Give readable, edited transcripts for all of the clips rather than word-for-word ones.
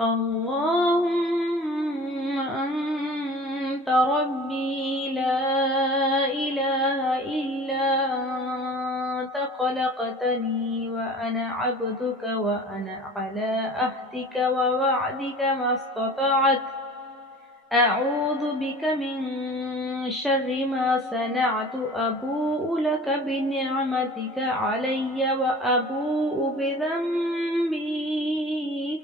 اللهم أنت ربي لا إله إلا أنت خلقتني وأنا عبدك وأنا على عهدك ووعدك ما استطعت أعوذ بك من شر ما صنعت أبوء لك بنعمتك علي وأبوء بذنبي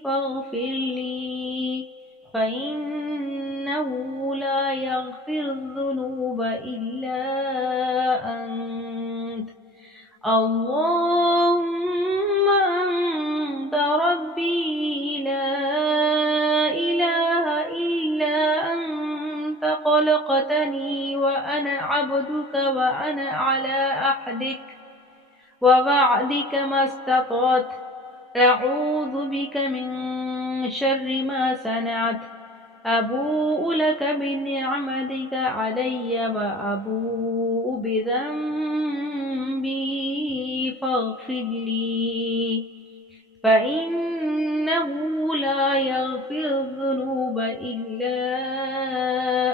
فاغفر لي فإنه لا يغفر الذنوب إلا أنت اللهم أنت ربي لا إله إلا أنت خلقتني وأنا عبدك وأنا على عهدك ووعدك ما استطعت أعوذ بك من شر ما صنعت أبوء لك بنعمتك علي وأبوء بذنبي فاغفر لي فإنه لا يغفر الذنوب إلا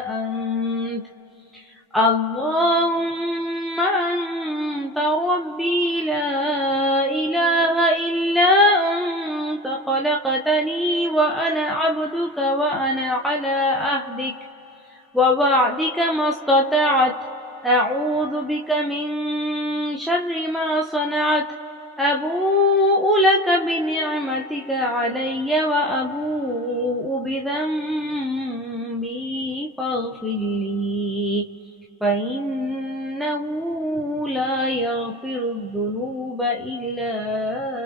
أنت اللهم أنت ربي لا إله إلا أنت خلقتني وأنا عبدك وأنا على عهدك ووعدك ما استطعت أعوذ بك من شر ما صنعت أبوء لك بنعمتك علي وأبوء بذنبي فاغفر لي فإنه لا يغفر الذنوب إلا